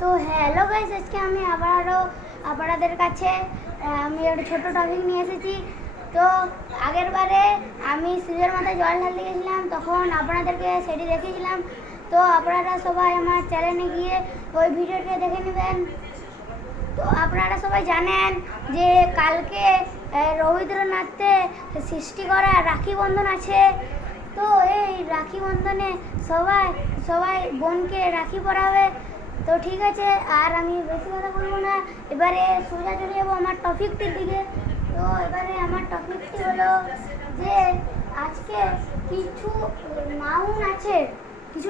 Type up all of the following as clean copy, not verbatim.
তো hello guys, আজকে আমি আবারও আপনাদের কাছে আমি একটা ছোট টপিক নিয়ে এসেছি। তো আগের বারে আমি শিবের মাথায় জল ঢালতে গেছিলাম, তখন আপনাদেরকে সেটি দেখিয়েছিলাম। তো আপনারা সবাই আমার চ্যানেলে গিয়ে ওই ভিডিওটি দেখে নেবেন। তো আপনারা সবাই জানেন যে কালকে রবীন্দ্রনাথে সৃষ্টি করা রাখি বন্ধন আছে। তো এই রাখি বন্ধনে সবাই সবাই বোনকে রাখি পরাবে। তো ঠিক আছে, আর আমি বেশি কথা বলবো না, এবারে সোজা চলে যাবো আমার টপিকটির দিকে। তো এবারে আমার টপিকটি হলো যে আজকে কিছু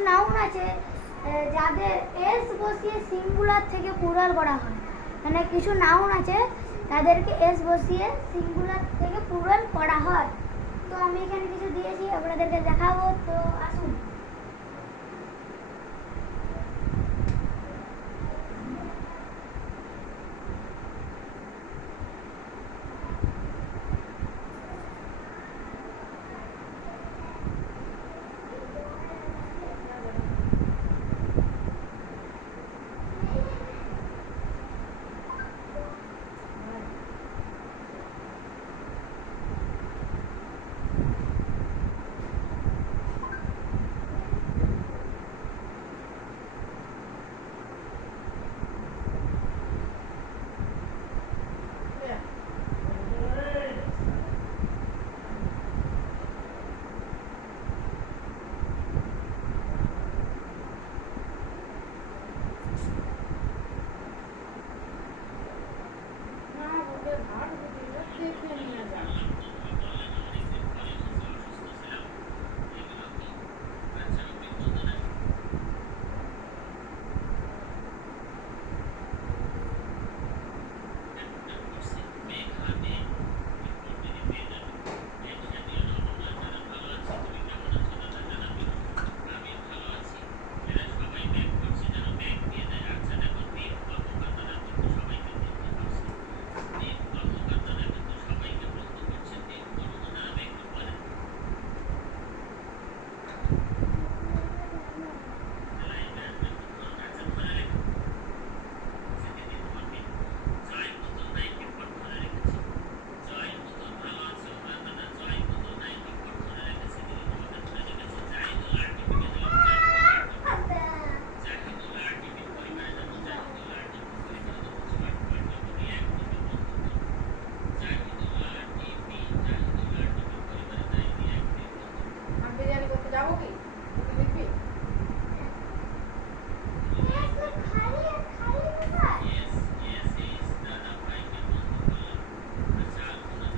নাউন আছে যাদের এস বসিয়ে সিঙ্গুলার থেকে প্লুরাল করা হয়। মানে কিছু নাউন আছে তাদেরকে এস বসিয়ে সিঙ্গুলার থেকে প্লুরাল করা হয়। তো আমি এখানে কিছু দিয়েছি, আপনাদেরকে দেখাবো। তো আসুন।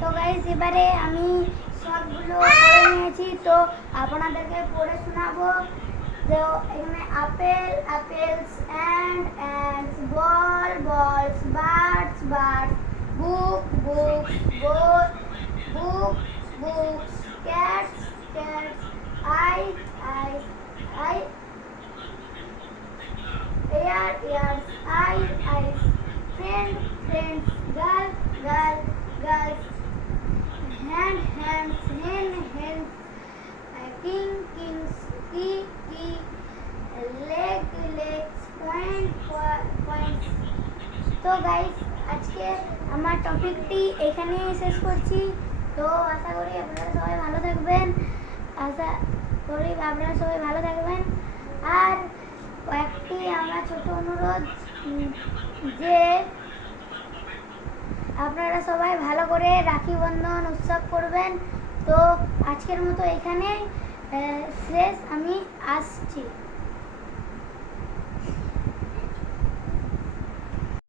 তো গাইস, এবারে আমি সবগুলো পড়ে নিয়েছি, তো আপনাদেরকে পড়ে শোনাবো। তো এখানে apple apples, ants, ball balls, birds birds, book books, books, cats cats, eyes eye, ears, eyes, friends, girls, hands, hens, kings, key, legs, points. তো গাইস, আজকে আমার টপিকটি এখানেই শেষ করছি। তো আশা করি আপনারা সবাই ভালো থাকবেন, আর কয়েকটি আমার ছোট অনুরোধ যে আপনারা সবাই ভালো করে রাখি বন্ধন উৎসব করবেন। তো আজকের মতো এখানে শেষ, আমি আসছি।